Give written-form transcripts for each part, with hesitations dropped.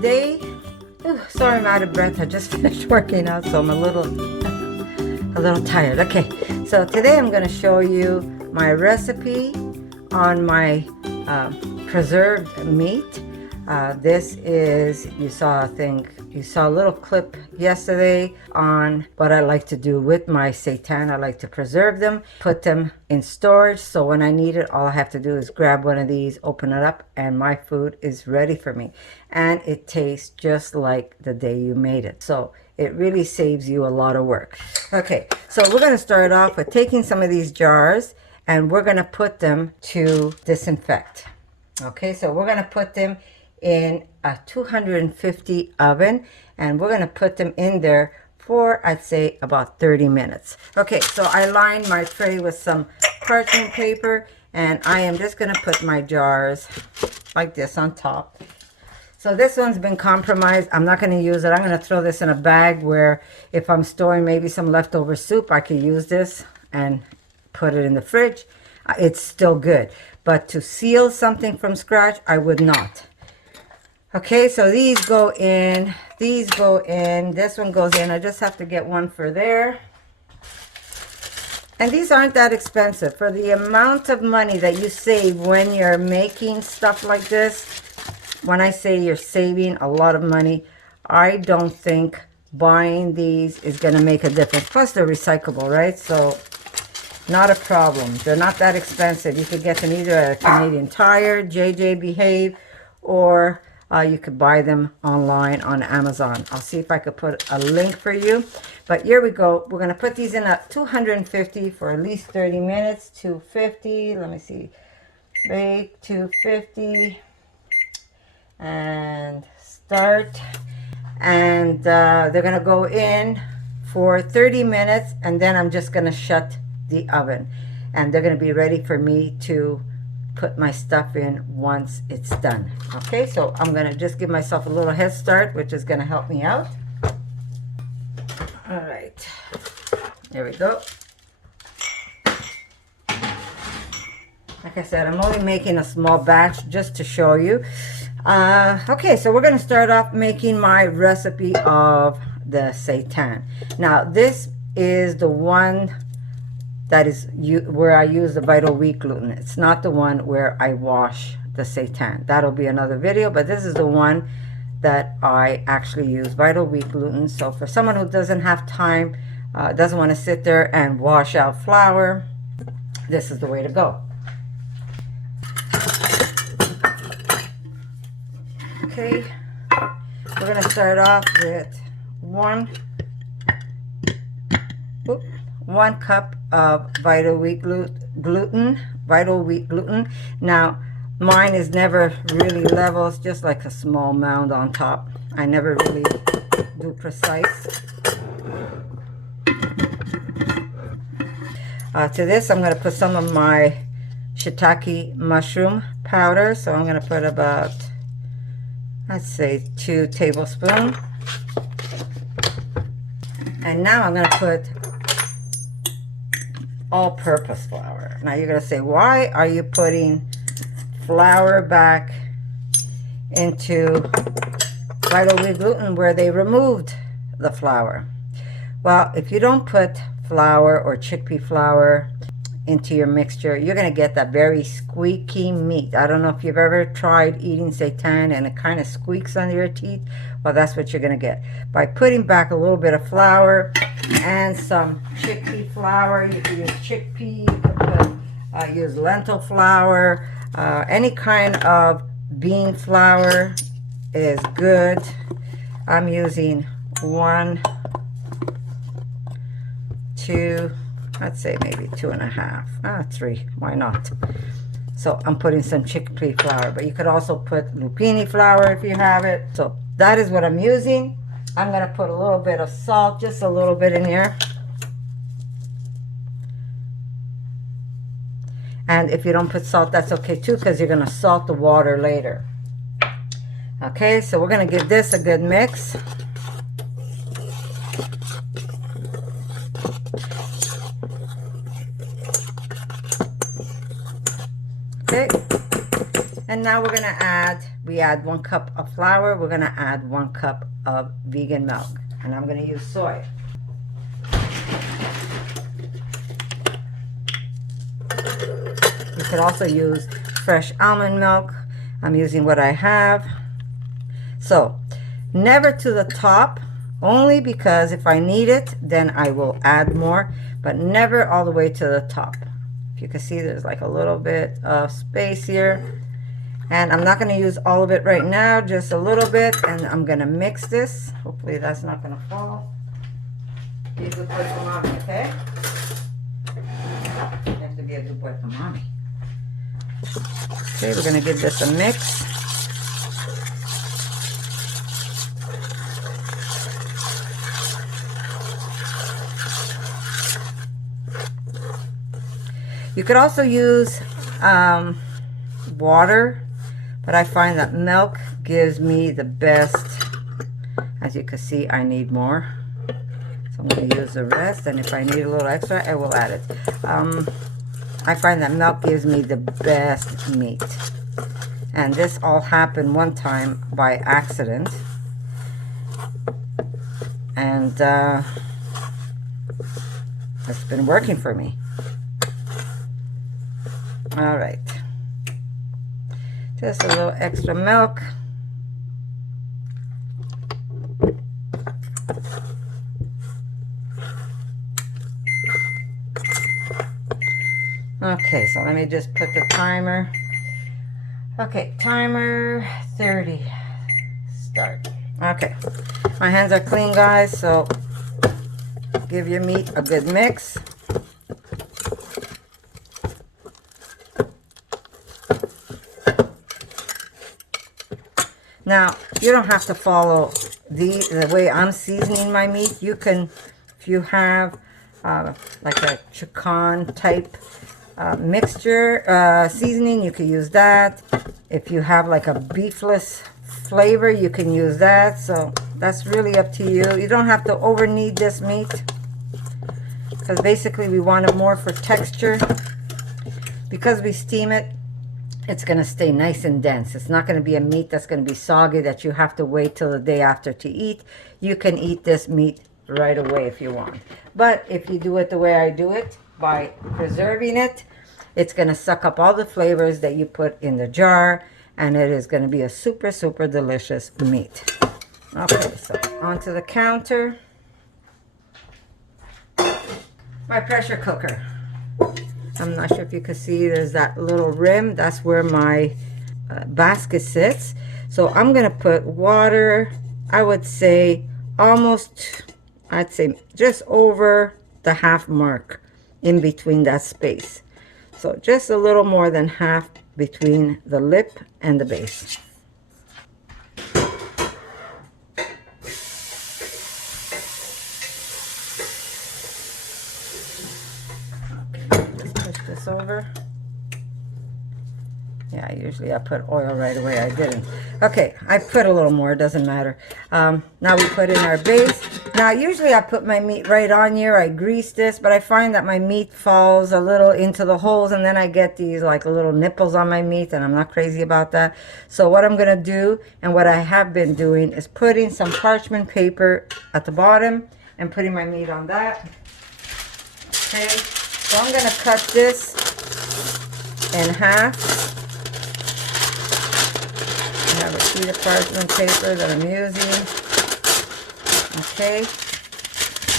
today, sorry I'm out of breath. I just finished working out, so I'm a little tired. Okay, so today I'm going to show you my recipe on my preserved meat. This is, you saw a little clip yesterday on what I like to do with my seitan. I like to preserve them, put them in storage, so when I need it, all I have to do is grab one of these, open it up, and my food is ready for me. And it tastes just like the day you made it. So it really saves you a lot of work. Okay, so we're going to start off with taking some of these jars and we're going to put them to disinfect. Okay, so we're going to put them in a 250 oven, and we're going to put them in there for, I'd say, about 30 minutes. Okay, so I lined my tray with some parchment paper, and I am just going to put my jars like this on top. So this one's been compromised. I'm not going to use it. I'm going to throw this in a bag where if I'm storing maybe some leftover soup, I could use this and put it in the fridge. It's still good. But to seal something from scratch, I would not. Okay, so these go in, this one goes in. I just have to get one for there. And these aren't that expensive. For the amount of money that you save when you're making stuff like this, when I say you're saving a lot of money, I don't think buying these is going to make a difference. Plus they're recyclable, right? So not a problem. They're not that expensive. You could get them either at a Canadian Tire, JJ Behave, or you could buy them online on Amazon. I'll see if I could put a link for you. But here we go. We're going to put these in at 250 for at least 30 minutes. 250. Let me see. Bake 250. And start. And they're going to go in for 30 minutes. And then I'm just going to shut the oven. And they're going to be ready for me to put my stuff in once it's done. Okay, so I'm gonna just give myself a little head start, which is gonna help me out. All right, there we go. Like I said, I'm only making a small batch just to show you. Okay, so we're gonna start off making my recipe of the seitan. Now this is the one that is where I use the vital wheat gluten. It's not the one where I wash the seitan. That'll be another video, but this is the one that I actually use vital wheat gluten. So for someone who doesn't have time, doesn't want to sit there and wash out flour, this is the way to go. Okay, we're gonna start off with one cup of vital wheat gluten. Now, mine is never really level. It's just like a small mound on top. I never really do precise. To this, I'm going to put some of my shiitake mushroom powder. So I'm going to put about, I'd say, 2 tablespoons. And now I'm going to put all-purpose flour. Now you're going to say, why are you putting flour back into vital wheat gluten where they removed the flour? Well, if you don't put flour or chickpea flour into your mixture, you're going to get that very squeaky meat. I don't know if you've ever tried eating seitan and it kind of squeaks under your teeth. Well, that's what you're going to get. By putting back a little bit of flour and some chickpea flour, you can use chickpea, you can use lentil flour, any kind of bean flour is good. I'm using 1, 2, I'd say maybe 2.5, 3, why not? So I'm putting some chickpea flour, but you could also put lupini flour if you have it. So that is what I'm using. I'm going to put a little bit of salt, just a little bit in here. And if you don't put salt, that's okay too, because you're going to salt the water later. Okay, so we're going to give this a good mix. Okay, and now we're going to add we add 1 cup of flour, we're going to add 1 cup of vegan milk. And I'm going to use soy. You could also use fresh almond milk. I'm using what I have. So, never to the top, only because if I need it, then I will add more, but never all the way to the top. If you can see, there's like a little bit of space here. And I'm not going to use all of it right now, just a little bit, and I'm going to mix this. Hopefully that's not going to fall. Be a good boy for mommy, okay? You have to be a good boy for mommy. Okay, we're going to give this a mix. You could also use water, but I find that milk gives me the best. As you can see, I need more. So I'm going to use the rest, and if I need a little extra, I will add it. I find that milk gives me the best meat. And this all happened one time by accident. And it's been working for me. All right. Just a little extra milk. Okay, so let me just put the timer. Okay, timer 30. Start. Okay, my hands are clean, guys, so give your meat a good mix. Now, you don't have to follow the way I'm seasoning my meat. You can, if you have like a chicken type mixture seasoning, you can use that. If you have like a beefless flavor, you can use that. So that's really up to you. You don't have to over knead this meat, because basically we want it more for texture. Because we steam it, it's going to stay nice and dense. It's not going to be a meat that's going to be soggy that you have to wait till the day after to eat. You can eat this meat right away if you want. But if you do it the way I do it, by preserving it, it's going to suck up all the flavors that you put in the jar, and it is going to be a super, super delicious meat. Okay, so onto the counter. My pressure cooker. I'm not sure if you can see, there's that little rim. That's where my basket sits. So I'm going to put water, I would say almost, I'd say just over the half mark in between that space. So just a little more than half between the lip and the base. Over. Yeah, usually I put oil right away. I didn't. Okay, I put a little more, it doesn't matter. Now we put in our base. Now usually I put my meat right on here. I grease this, but I find that my meat falls a little into the holes, and then I get these like little nipples on my meat, and I'm not crazy about that. So what I'm going to do, and what I have been doing, is putting some parchment paper at the bottom and putting my meat on that. Okay. So I'm going to cut this in half. I have a sheet of parchment paper that I'm using. Okay.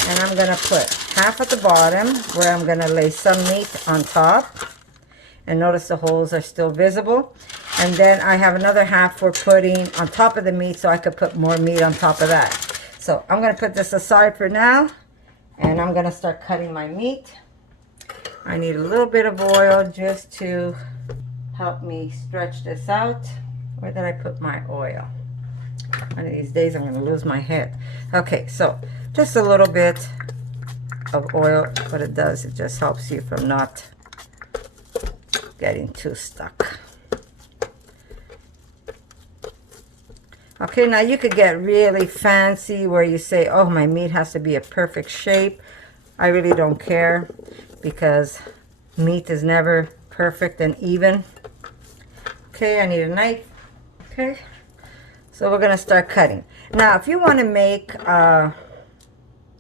And I'm going to put half at the bottom where I'm going to lay some meat on top. And notice the holes are still visible. And then I have another half for putting on top of the meat, so I could put more meat on top of that. So I'm going to put this aside for now. And I'm going to start cutting my meat. I need a little bit of oil just to help me stretch this out. Where did I put my oil? One of these days I'm going to lose my head. Okay, so just a little bit of oil. What it does, it just helps you from not getting too stuck. Okay, now you could get really fancy where you say, oh, my meat has to be a perfect shape. I really don't care, because meat is never perfect and even. Okay, I need a knife. Okay, so we're gonna start cutting. Now, if you want to make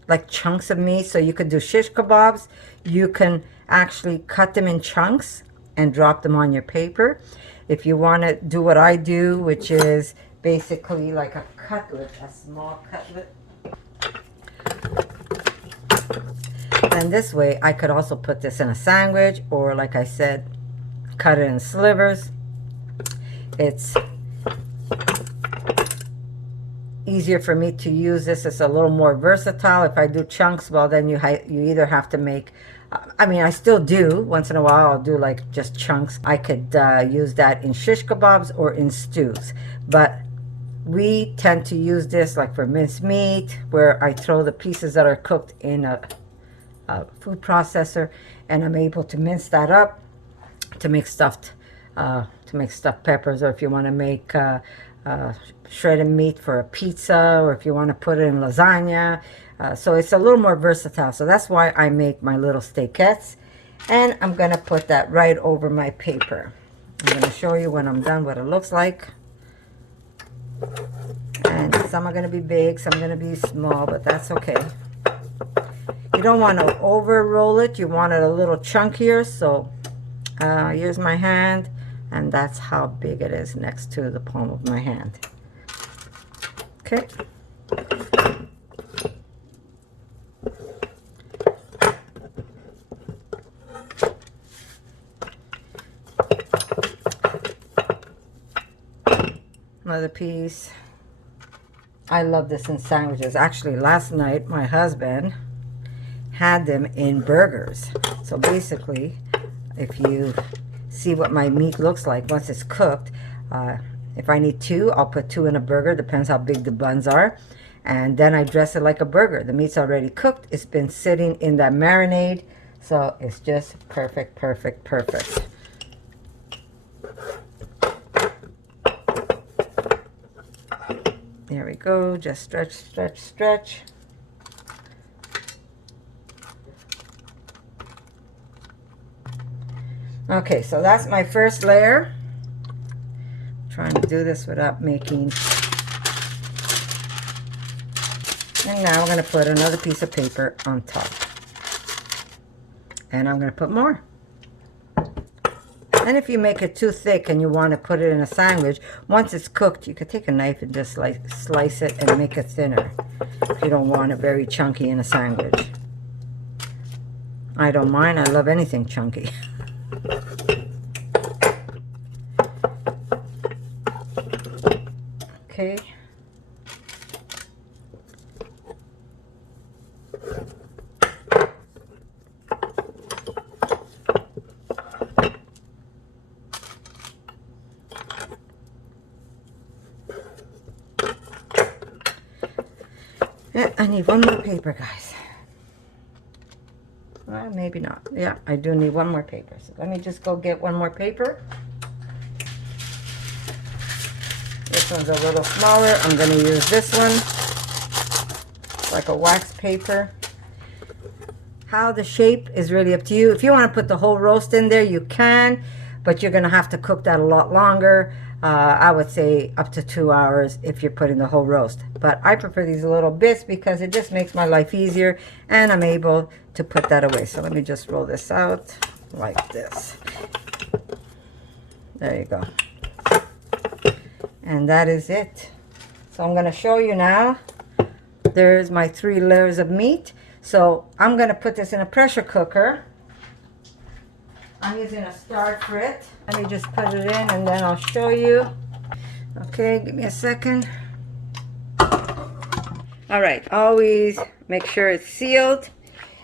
like chunks of meat, so you could do shish kebabs, you can actually cut them in chunks and drop them on your paper. If you want to do what I do, which is basically like a cutlet, a small cutlet, and this way I could also put this in a sandwich, or like I said, cut it in slivers. It's easier for me to use this. It's a little more versatile. If I do chunks, well, then you either have to make, I mean, I still do once in a while. I'll do like just chunks. I could use that in shish kebabs or in stews, but we tend to use this like for minced meat, where I throw the pieces that are cooked in a food processor, and I'm able to mince that up to make stuffed peppers, or if you want to make shredded meat for a pizza, or if you want to put it in lasagna. So it's a little more versatile. So that's why I make my little steakettes, and I'm gonna put that right over my paper. I'm gonna show you when I'm done what it looks like. And some are gonna be big, some are gonna be small, but that's okay. You don't want to over roll it, you want it a little chunkier. So here's my hand, and that's how big it is next to the palm of my hand. Okay. Another piece. I love this in sandwiches. Actually, last night my husband had them in burgers. So basically, if you see what my meat looks like once it's cooked, if I need two, I'll put two in a burger. Depends how big the buns are. And then I dress it like a burger. The meat's already cooked. It's been sitting in that marinade. So it's just perfect, perfect, perfect. There we go. Just stretch, stretch, stretch. Okay, so that's my first layer. I'm trying to do this without making. And now I'm going to put another piece of paper on top. And I'm going to put more. And if you make it too thick and you want to put it in a sandwich, once it's cooked, you could take a knife and just like slice it and make it thinner. If you don't want it very chunky in a sandwich. I don't mind. I love anything chunky. Okay. I need one more paper, guys. Well, maybe not. Yeah, I do need one more paper. So let me just go get one more paper. This one's a little smaller. I'm going to use this one. It's like a wax paper. How the shape is really up to you. If you want to put the whole roast in there, you can, but you're going to have to cook that a lot longer. I would say up to 2 hours if you're putting the whole roast. But I prefer these little bits because it just makes my life easier, and I'm able to put that away. So let me just roll this out like this. There you go. And that is it. So I'm going to show you now. There's my 3 layers of meat. So I'm going to put this in a pressure cooker. I'm using a star frit. Let me just put it in and then I'll show you. Okay, give me a second. All right, always make sure it's sealed.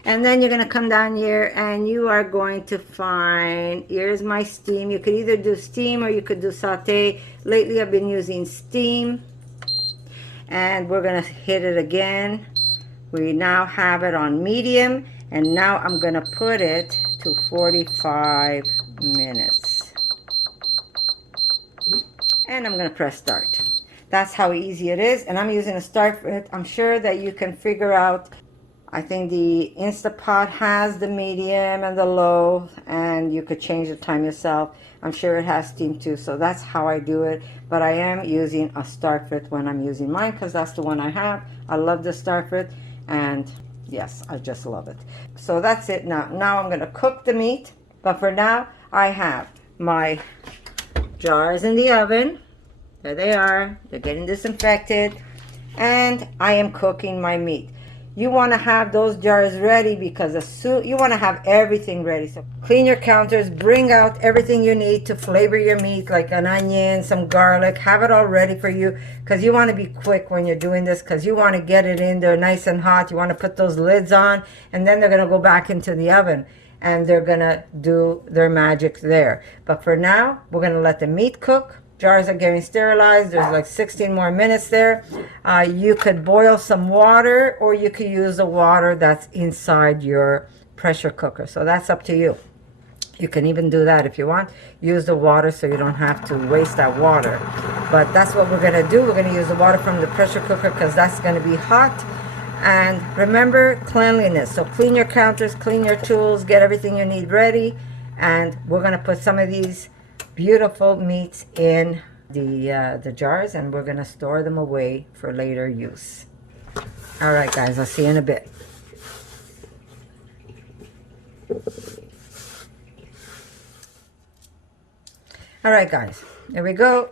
And then you're going to come down here and you are going to find, here's my steam. You could either do steam or you could do saute. Lately I've been using steam. And we're going to hit it again. We now have it on medium. And now I'm going to put it to 45 minutes. And I'm going to press start. That's how easy it is. And I'm using a start frit. I'm sure that you can figure out. I think the Instapot has the medium and the low, and you could change the time yourself. I'm sure it has steam too, so that's how I do it. But I am using a Starfrit when I'm using mine because that's the one I have. I love the Starfrit, and yes, I just love it. So that's it now. Now I'm going to cook the meat, but for now I have my jars in the oven. There they are. They're getting disinfected, and I am cooking my meat. You want to have those jars ready because you want to have everything ready. So clean your counters, bring out everything you need to flavor your meat, like an onion, some garlic. Have it all ready for you because you want to be quick when you're doing this, because you want to get it in there nice and hot. You want to put those lids on, and then they're going to go back into the oven and they're going to do their magic there. But for now, we're going to let the meat cook. Jars are getting sterilized. There's like 16 more minutes there. You could boil some water, or you could use the water that's inside your pressure cooker. So that's up to you. You can even do that if you want. Use the water so you don't have to waste that water. But that's what we're going to do. We're going to use the water from the pressure cooker because that's going to be hot. And remember cleanliness. So clean your counters, clean your tools, get everything you need ready. And we're going to put some of these beautiful meats in the jars, and we're going to store them away for later use. All right, guys, I'll see you in a bit. All right, guys, here we go.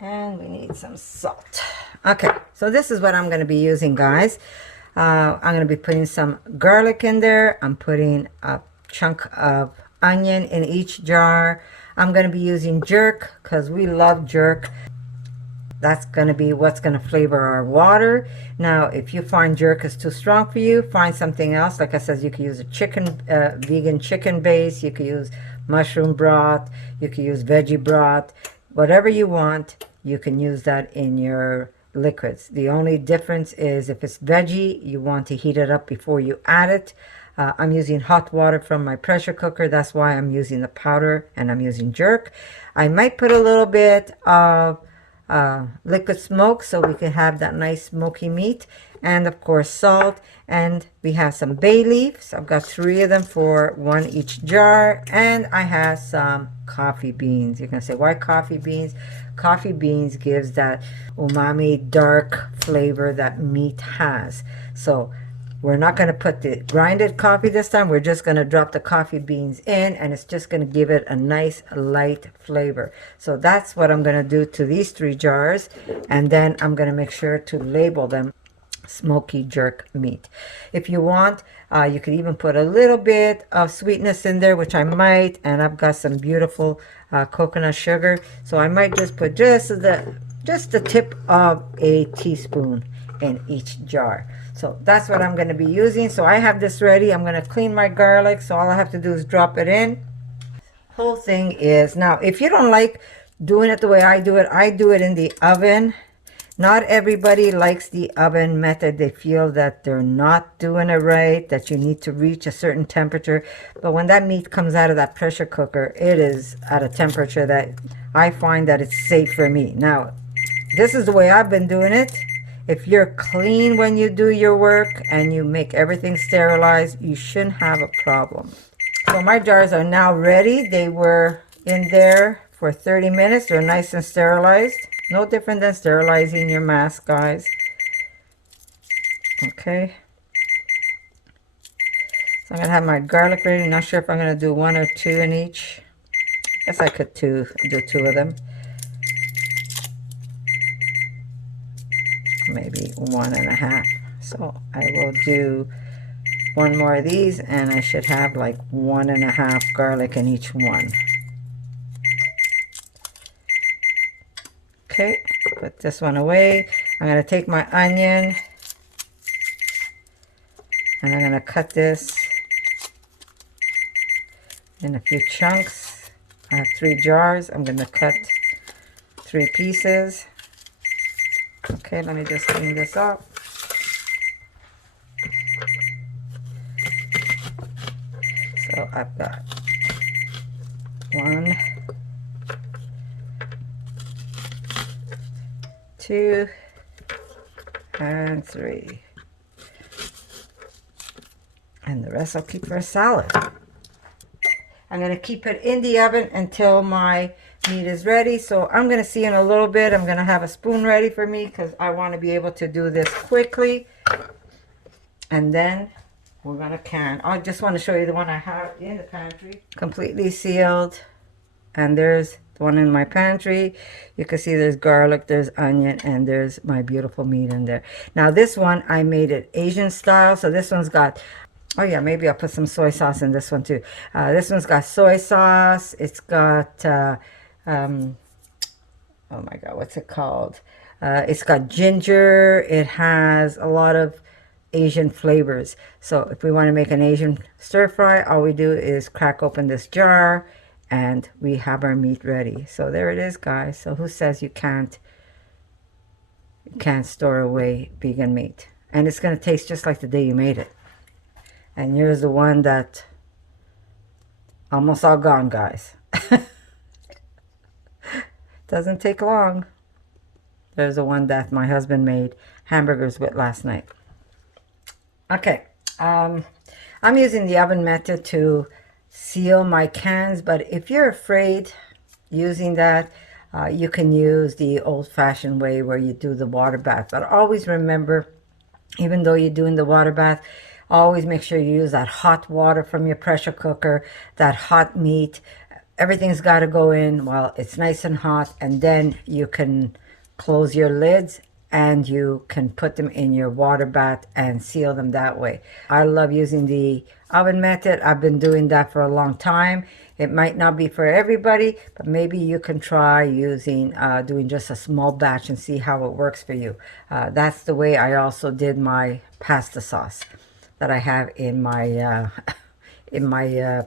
And we need some salt. Okay, so this is what I'm going to be using, guys. I'm going to be putting some garlic in there. I'm putting a chunk of onion in each jar. I'm going to be using jerk because we love jerk. That's going to be what's going to flavor our water. Now, if you find jerk is too strong for you, find something else. Like I said, you could use a chicken, vegan chicken base. You could use mushroom broth. You could use veggie broth. Whatever you want, you can use that in your liquids. The only difference is if it's veggie, you want to heat it up before you add it. I'm using hot water from my pressure cooker. That's why I'm using the powder, and I'm using jerk. I might put a little bit of liquid smoke so we can have that nice smoky meat, and of course salt, and we have some bay leaves. I've got 3 of them for 1 each jar, and I have some coffee beans. You're gonna say, why coffee beans? Coffee beans gives that umami dark flavor that meat has. So we're not going to put the grinded coffee this time. We're just going to drop the coffee beans in, and it's just going to give it a nice light flavor. So that's what I'm going to do to these 3 jars, and then I'm going to make sure to label them smoky jerk meat. If you want, you could even put a little bit of sweetness in there, which I might, and I've got some beautiful coconut sugar, so I might just put just the tip of a teaspoon in each jar. So that's what I'm going to be using. So I have this ready. I'm going to clean my garlic, so all I have to do is drop it in. Whole thing is, now if you don't like doing it the way I do it in the oven. Not everybody likes the oven method. They feel that they're not doing it right, that you need to reach a certain temperature. But when that meat comes out of that pressure cooker, it is at a temperature that I find that it's safe for me. Now, this is the way I've been doing it. If you're clean when you do your work and you make everything sterilized, you shouldn't have a problem. So my jars are now ready. They were in there for 30 minutes. They're nice and sterilized. No different than sterilizing your mask, guys. Okay. So I'm going to have my garlic ready. Not sure if I'm going to do 1 or 2 in each. I guess I could do 2 of them. Maybe 1.5. So I will do one more of these, and I should have like 1.5 garlic in each one. Okay, put this one away. I'm going to take my onion and I'm going to cut this in a few chunks. I have 3 jars. I'm going to cut 3 pieces. Okay, let me just clean this up. So I've got 1, 2, and 3. And the rest I'll keep for a salad. I'm going to keep it in the oven until my meat is ready. So I'm going to see in a little bit. I'm going to have a spoon ready for me because I want to be able to do this quickly. And then we're going to can. I just want to show you the one I have in the pantry. Completely sealed. And there's the one in my pantry. You can see there's garlic, there's onion, and there's my beautiful meat in there. Now this one, I made it Asian style. So this one's got, oh yeah, maybe I'll put some soy sauce in this one too. This one's got soy sauce. It's got, oh my God, what's it called? It's got ginger. It has a lot of Asian flavors. So if we want to make an Asian stir fry, all we do is crack open this jar and we have our meat ready. So there it is, guys. So who says you can't store away vegan meat? And it's going to taste just like the day you made it. And here's the one that almost all gone, guys. Doesn't take long. There's the one that my husband made hamburgers with last night. Okay, I'm using the oven method to seal my cans, but if you're afraid using that, you can use the old-fashioned way where you do the water bath. But always remember, even though you're doing the water bath, always make sure you use that hot water from your pressure cooker, that hot meat. Everything's got to go in while it's nice and hot, and then you can close your lids and you can put them in your water bath and seal them that way. I love using the oven method. I've been doing that for a long time. It might not be for everybody, but maybe you can try using doing just a small batch and see how it works for you. That's the way I also did my pasta sauce that I have in my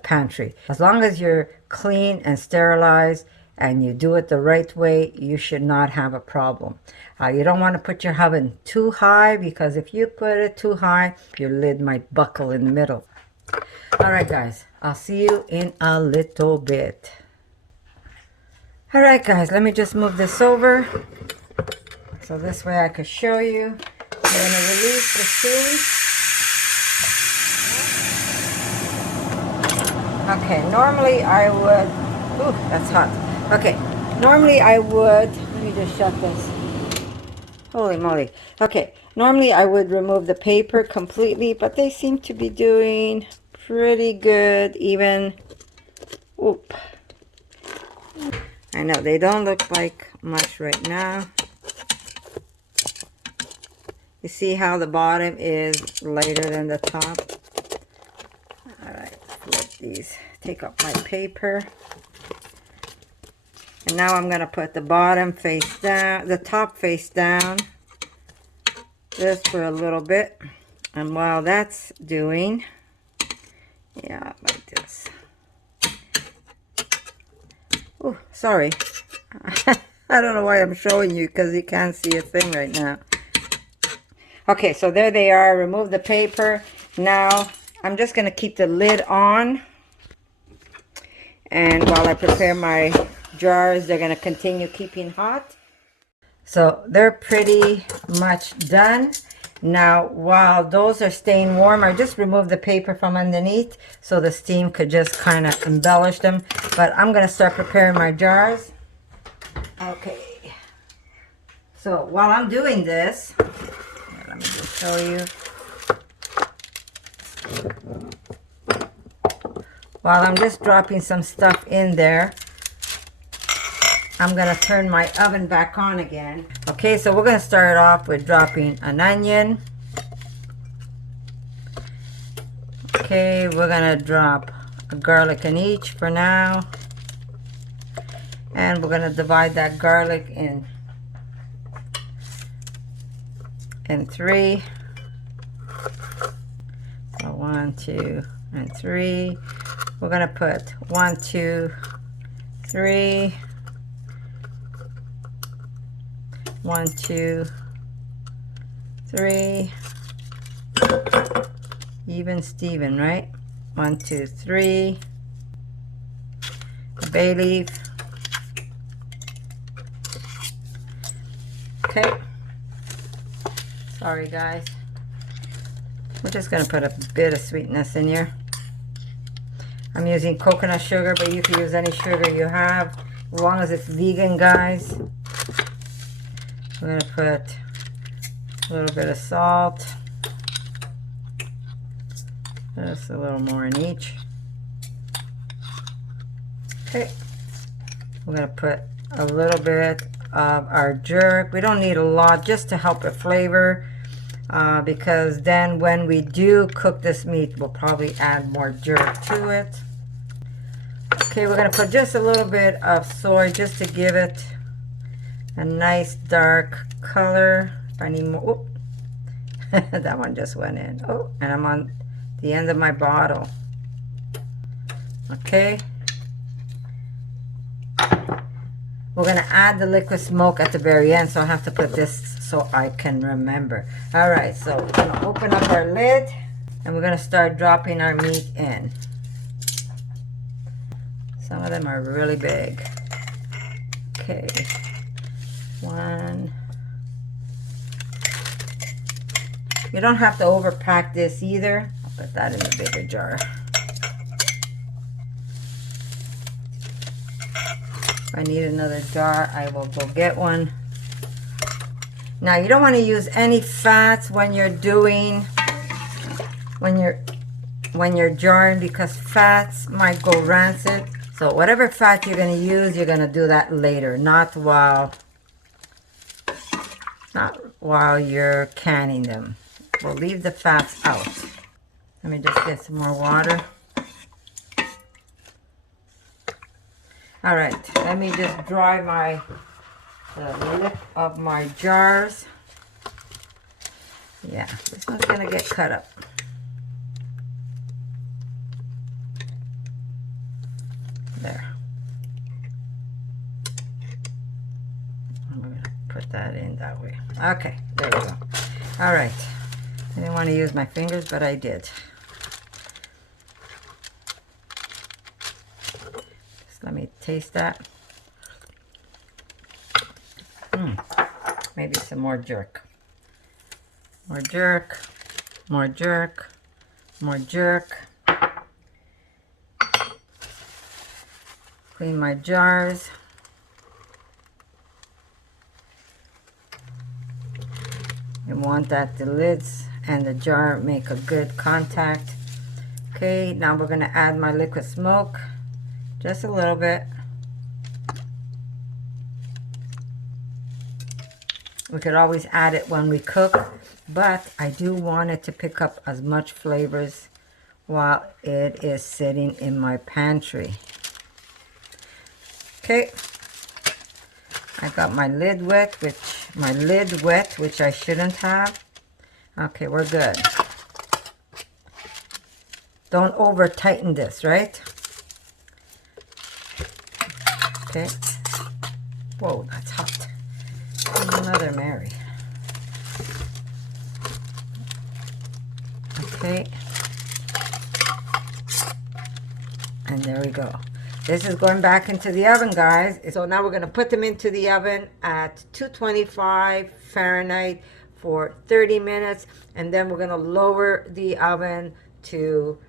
pantry. As long as you're clean and sterilized and you do it the right way, you should not have a problem. You don't want to put your oven too high, because if you put it too high, your lid might buckle in the middle. All right, guys, I'll see you in a little bit. All right, guys, let me just move this over so this way I could show you. I'm going to release the steam. Okay, normally I would, ooh, that's hot. Okay, normally I would, let me just shut this. Holy moly. Okay, normally I would remove the paper completely, but they seem to be doing pretty good even. Oop. I know, they don't look like much right now. You see how the bottom is lighter than the top? Alright, flip these. Take up my paper. And now I'm going to put the bottom face down, the top face down, just for a little bit. And while that's doing, yeah, like this. Oh, sorry. I don't know why I'm showing you, because you can't see a thing right now. Okay, so there they are. Remove the paper. Now, I'm just going to keep the lid on. And while I prepare my jars, they're going to continue keeping hot. So they're pretty much done. Now, while those are staying warm, I just removed the paper from underneath so the steam could just kind of embellish them. But I'm going to start preparing my jars. Okay. So while I'm doing this, let me just show you. While I'm just dropping some stuff in there, I'm going to turn my oven back on again. Okay, so we're going to start off with dropping an onion. Okay, we're gonna drop a garlic in each for now. And we're gonna divide that garlic in 3. So 1, 2, and 3. We're gonna put 1, 2, 3. 1, 2, 3. Even Steven, right? 1, 2, 3. Bay leaf. Okay. Sorry guys. We're just going to put a bit of sweetness in here. I'm using coconut sugar, but you can use any sugar you have, as long as it's vegan, guys. I'm going to put a little bit of salt. Just a little more in each. Okay. We're going to put a little bit of our jerk. We don't need a lot, just to help it flavor. Because then when we do cook this meat, we'll probably add more jerk to it. Okay, we're going to put just a little bit of soy just to give it a nice dark color. If I need more, oh, that one just went in. Oh, and I'm on the end of my bottle. Okay. We're going to add the liquid smoke at the very end, so I have to put this so I can remember. Alright, so we're going to open up our lid and we're going to start dropping our meat in. Some of them are really big. Okay. 1. You don't have to overpack this either. I'll put that in the bigger jar. If I need another jar, I will go get one. Now you don't want to use any fats when you're doing, when you're jarring, because fats might go rancid. So whatever fat you're going to use, you're going to do that later, not while you're canning them. We'll leave the fats out. Let me just get some more water. All right, let me just dry the lip of my jars. Yeah, this one's gonna get cut up. There. I'm gonna put that in that way. Okay, there we go. All right, I didn't want to use my fingers, but I did. Just let me taste that. Maybe some more jerk. More jerk. More jerk. More jerk. Clean my jars. You want that the lids and the jar make a good contact. Okay, now we're going to add my liquid smoke. Just a little bit. We could always add it when we cook, but I do want it to pick up as much flavors while it is sitting in my pantry. Okay, I got my lid wet, which I shouldn't have. Okay, we're good. Don't over tighten this, right? Okay. Whoa, that's hot. Mother Mary. Okay. And there we go. This is going back into the oven, guys. So now we're going to put them into the oven at 225 Fahrenheit for 30 minutes. And then we're going to lower the oven to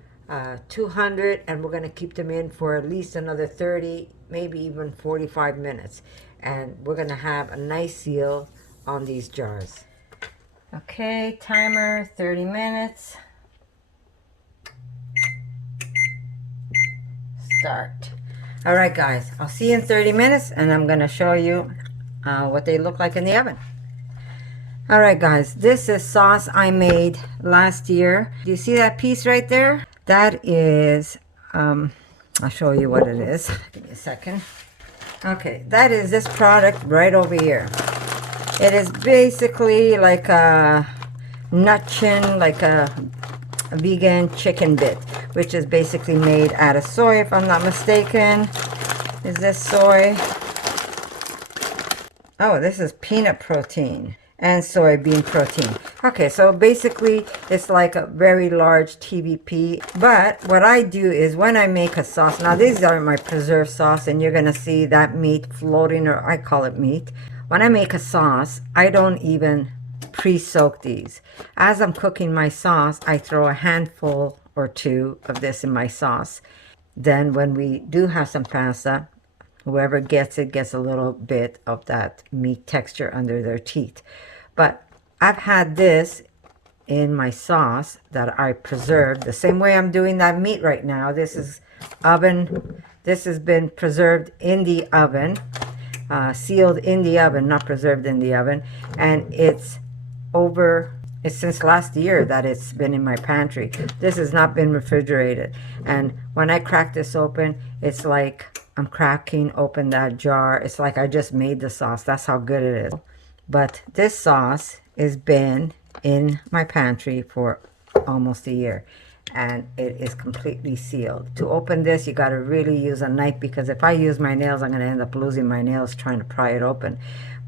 200. And we're going to keep them in for at least another 30, maybe even 45 minutes. And we're going to have a nice seal on these jars. Okay, timer, 30 minutes. Start. All right, guys, I'll see you in 30 minutes, and I'm going to show you what they look like in the oven. All right, guys, this is sauce I made last year. Do you see that piece right there? That is, I'll show you what it is. Give me a second. Okay, that is this product right over here. It is basically like a nut chin, like a vegan chicken bit, which is basically made out of soy, if I'm not mistaken. Is this soy? Oh, this is peanut protein and soybean protein. Okay, so basically it's like a very large TVP. But what I do is when I make a sauce, now these are my preserved sauce, and you're gonna see that meat floating, or I call it meat. When I make a sauce, I don't even pre-soak these. As I'm cooking my sauce, I throw a handful or two of this in my sauce. Then when we do have some pasta, whoever gets it gets a little bit of that meat texture under their teeth. But I've had this in my sauce that I preserved the same way I'm doing that meat right now. This is oven. This has been preserved in the oven, sealed in the oven, not preserved in the oven. And it's since last year that it's been in my pantry. This has not been refrigerated. And when I crack this open, it's like I'm cracking open that jar. It's like I just made the sauce. That's how good it is. But this sauce has been in my pantry for almost a year, and it is completely sealed. To open this, you got to really use a knife, because if I use my nails, I'm going to end up losing my nails trying to pry it open.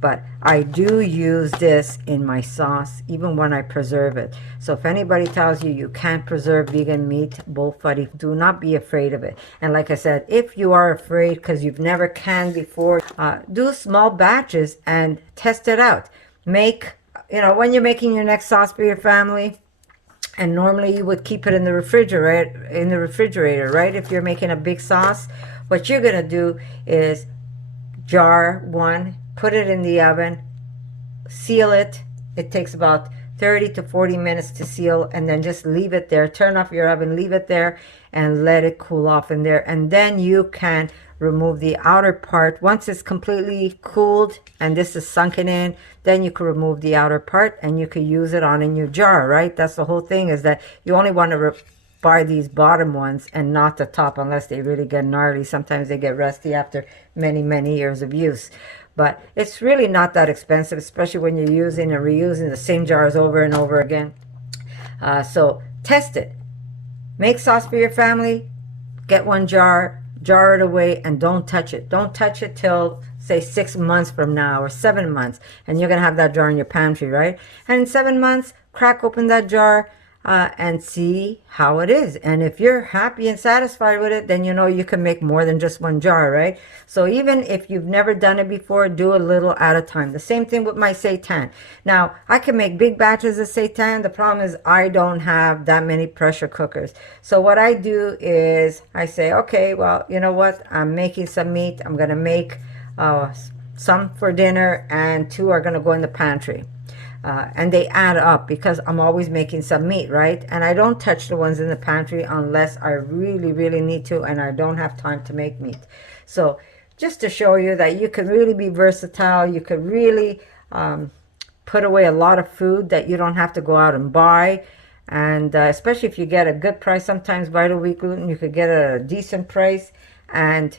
But I do use this in my sauce even when I preserve it. So if anybody tells you you can't preserve vegan meat, bullfuddy, do not be afraid of it. And like I said, if you are afraid because you've never canned before, do small batches and test it out. Make, when you're making your next sauce for your family, and normally you would keep it in the refrigerator, right? If you're making a big sauce, what you're gonna do is jar one, put it in the oven, seal it. It takes about 30 to 40 minutes to seal, and then just leave it there. Turn off your oven, leave it there, and let it cool off in there. And then you can remove the outer part. Once it's completely cooled and this is sunken in, then you can remove the outer part and you can use it on in your jar, right? That's the whole thing, is that you only want to buy these bottom ones and not the top, unless they really get gnarly. Sometimes they get rusty after many, many years of use. But it's really not that expensive, especially when you're using and reusing the same jars over and over again. So test it. Make sauce for your family. Get one jar, jar it away, and don't touch it. Don't touch it till, say, 6 months from now or 7 months. And you're going to have that jar in your pantry, right? And in 7 months, crack open that jar and see how it is. And if you're happy and satisfied with it, then you can make more than just one jar, right? So even if you've never done it before, do a little at a time. The same thing with my seitan. Now, I can make big batches of seitan. The problem is I don't have that many pressure cookers. So what I do is I say, okay, well, you know what? I'm making some meat. I'm going to make some for dinner, and 2 are going to go in the pantry. And they add up because I'm always making some meat, right? And I don't touch the ones in the pantry unless I really, really need to, and I don't have time to make meat. So just to show you that you can really be versatile, you can really put away a lot of food that you don't have to go out and buy. And especially if you get a good price, sometimes Vital Wheat gluten, you could get it at a decent price, and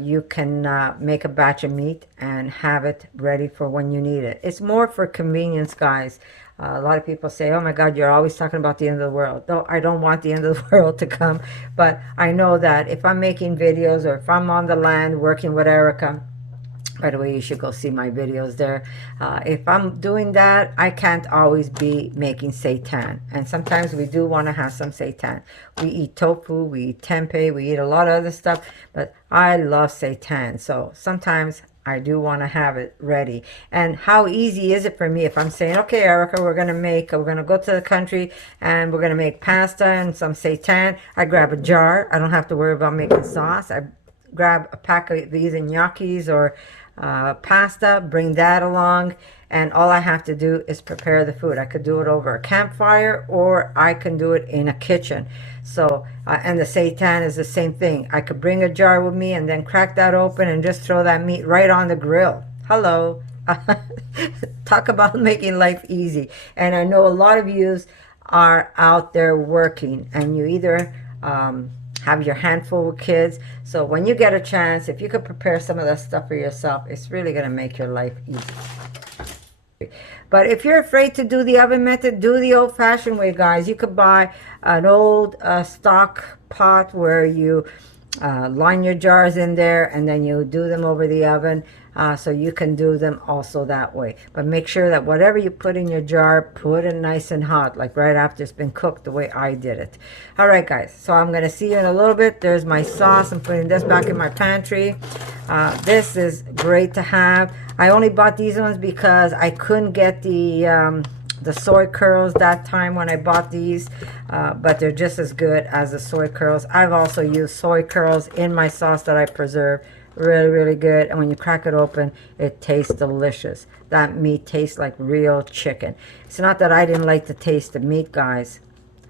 you can make a batch of meat and have it ready for when you need it. It's more for convenience, guys. A lot of people say, oh my God, you're always talking about the end of the world. No, I don't want the end of the world to come, but I know that if I'm making videos, or if I'm on the land working with Erica, by the way, you should go see my videos there. If I'm doing that, I can't always be making seitan. And sometimes we do want to have some seitan. We eat tofu, we eat tempeh, we eat a lot of other stuff, but I love seitan. So sometimes I do want to have it ready. And how easy is it for me if I'm saying, okay, Erica, we're going to go to the country and we're going to make pasta and some seitan. I grab a jar. I don't have to worry about making sauce. I grab a pack of these gnocchis or pasta, bring that along, and all I have to do is prepare the food. I could do it over a campfire, or I can do it in a kitchen. So and the seitan is the same thing. I could bring a jar with me and then crack that open and just throw that meat right on the grill. Hello. Talk about making life easy. And I know a lot of you are out there working, and you either have your handful with kids. So when you get a chance, if you could prepare some of that stuff for yourself, it's really going to make your life easy. But if you're afraid to do the oven method, do the old-fashioned way, guys. You could buy an old stock pot where you line your jars in there and then you do them over the oven. So you can do them also that way. But make sure that whatever you put in your jar, put it nice and hot, like right after it's been cooked, the way I did it. All right, guys. So I'm going to see you in a little bit. There's my sauce. I'm putting this back in my pantry. This is great to have. I only bought these ones because I couldn't get the soy curls that time when I bought these, but they're just as good as the soy curls. I've also used soy curls in my sauce that I preserve. Really, really good. And when you crack it open, it tastes delicious. That meat tastes like real chicken. It's not that I didn't like the taste of meat, guys.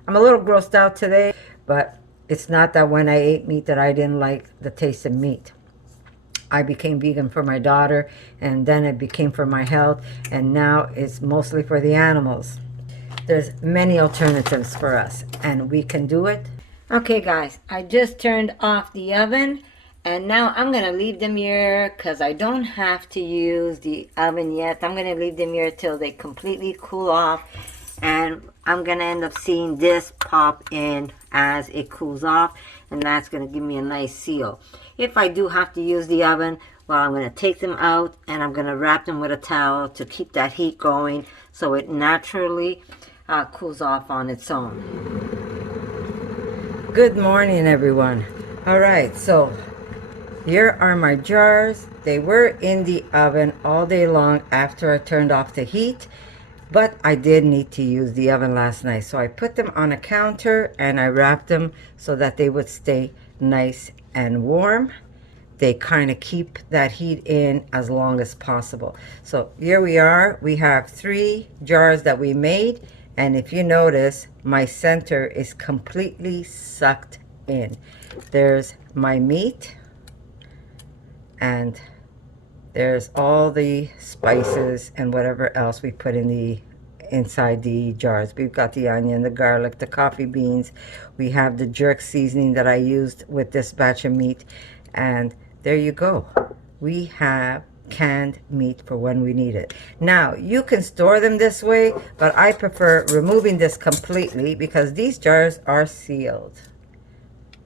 I'm a little grossed out today, but it's not that when I ate meat that I didn't like the taste of meat. I became vegan for my daughter, and then it became for my health, and now it's mostly for the animals. There's many alternatives for us, and we can do it. Okay, guys, I just turned off the oven. And now I'm going to leave them here because I don't have to use the oven yet. I'm going to leave them here till they completely cool off. And I'm going to end up seeing this pop in as it cools off. And that's going to give me a nice seal. If I do have to use the oven, well, I'm going to take them out and I'm going to wrap them with a towel to keep that heat going so it naturally cools off on its own. Good morning, everyone. All right, so here are my jars. They were in the oven all day long after I turned off the heat, but I did need to use the oven last night. So I put them on a counter and I wrapped them so that they would stay nice and warm. They kind of keep that heat in as long as possible. So here we are. We have 3 jars that we made. And if you notice, my center is completely sucked in. There's my meat. And there's all the spices and whatever else we put in the inside the jars. We've got the onion, the garlic, the coffee beans. We have the jerk seasoning that I used with this batch of meat. And there you go. We have canned meat for when we need it. Now, you can store them this way, but I prefer removing this completely because these jars are sealed.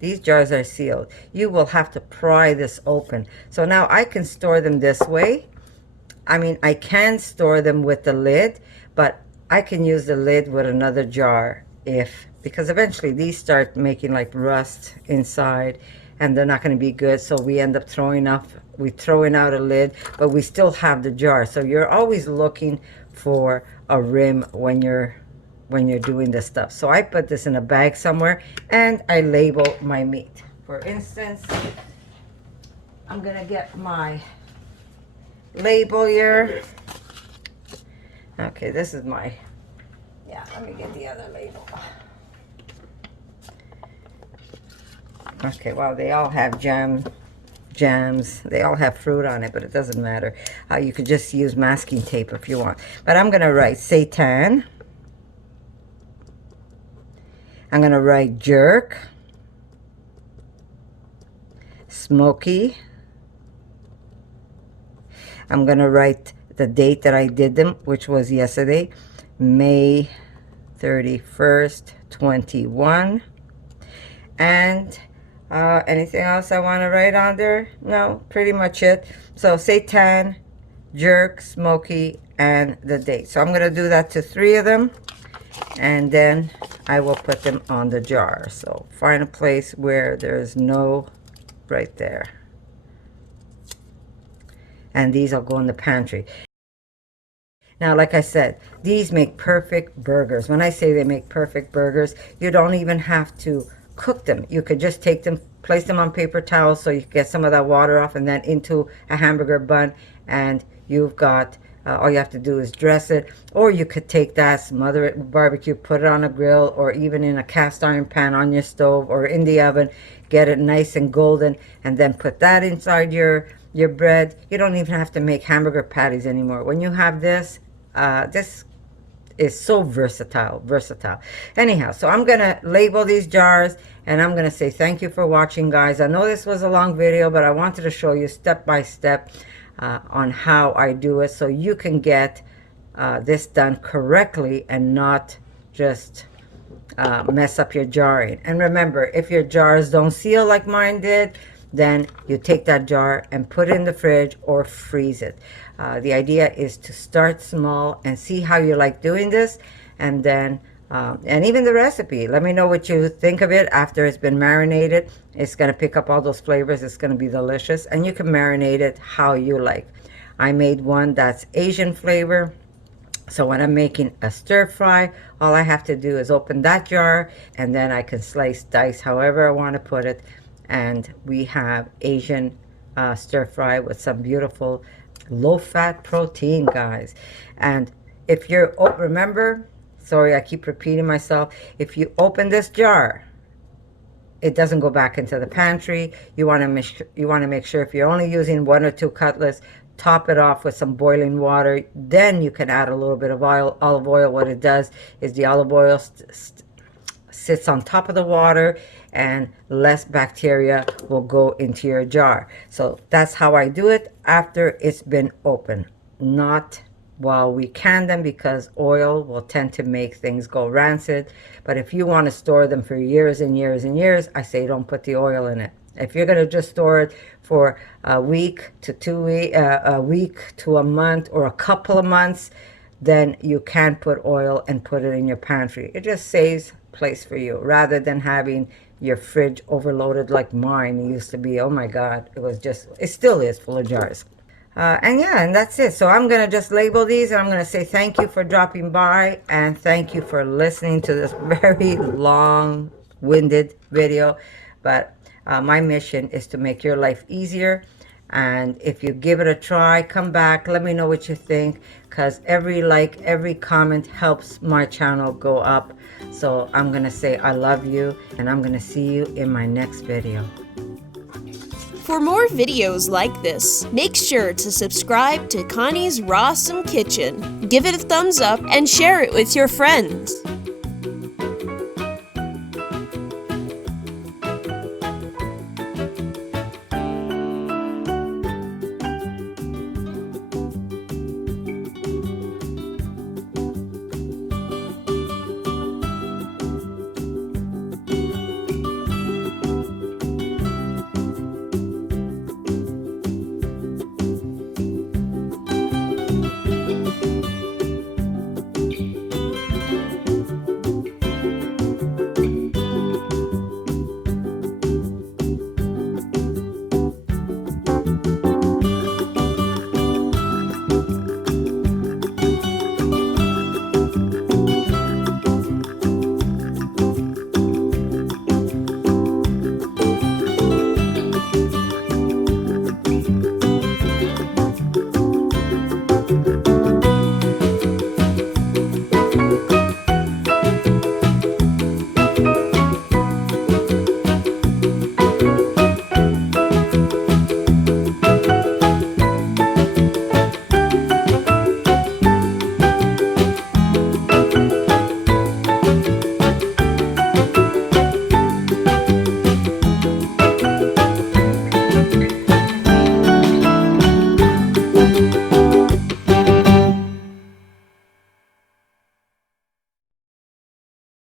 These jars are sealed. You will have to pry this open. So now I can store them this way. I mean, I can store them with the lid, but I can use the lid with another jar because eventually these start making like rust inside and they're not going to be good. So we end up throwing out a lid, but we still have the jar. So you're always looking for a rim when you're doing this stuff. So I put this in a bag somewhere and I label my meat. For instance, I'm gonna get my label here. Okay, this is my, let me get the other label. Okay, wow, they all have jams. They all have fruit on it, but it doesn't matter. You could just use masking tape if you want. But I'm gonna write seitan. I'm going to write jerk, smoky. I'm going to write the date that I did them, which was yesterday, May 31st, 21. And anything else I want to write on there? No, pretty much it. So seitan, jerk, smoky, and the date. So I'm going to do that to 3 of them. And then I will put them on the jar. So find a place where there's no, right there. And these will go in the pantry. Now, like I said, these make perfect burgers. When I say they make perfect burgers, you don't even have to cook them. You could just take them, place them on paper towels so you can get some of that water off, and then into a hamburger bun, and you've got all you have to do is dress it. Or you could take that, smother it with barbecue, put it on a grill, or even in a cast iron pan on your stove or in the oven, get it nice and golden, and then put that inside your bread. You don't even have to make hamburger patties anymore. When you have this, is so versatile. Anyhow, so I'm gonna label these jars, and I'm gonna say thank you for watching, guys. I know this was a long video, but I wanted to show you step by step on how I do it, so you can get this done correctly and not just mess up your jarring. And remember, if your jars don't seal like mine did, then you take that jar and put it in the fridge or freeze it. The idea is to start small and see how you like doing this, and then and even the recipe, let me know what you think of it after it's been marinated. It's going to pick up all those flavors. It's going to be delicious, and you can marinate it how you like. I made one that's Asian flavor. So when I'm making a stir fry, all I have to do is open that jar, and then I can dice however I want to put it. And we have Asian stir fry with some beautiful low-fat protein, guys. And if you're, remember, sorry, I keep repeating myself, if you open this jar, it doesn't go back into the pantry. You want to make sure if you're only using 1 or 2 cutlets, top it off with some boiling water. Then you can add a little bit of olive oil. What it does is the olive oil sits on top of the water, and less bacteria will go into your jar. So that's how I do it after it's been open, not while we can them, because oil will tend to make things go rancid. But if you want to store them for years and years and years, I say don't put the oil in it. If you're going to just store it for a week to 2 weeks, a week to a month, or a couple of months, then you can put oil and put it in your pantry. It just saves place for you, rather than having your fridge overloaded like mine used to be. Oh my God, it still is full of jars. And yeah, and that's it. So I'm going to just label these, and I'm going to say thank you for dropping by, and thank you for listening to this very long-winded video. But my mission is to make your life easier. And if you give it a try, come back, let me know what you think, because every like, every comment helps my channel go up. So I'm going to say I love you, and I'm going to see you in my next video. For more videos like this, make sure to subscribe to Connie's RAWsome Kitchen, give it a thumbs up, and share it with your friends.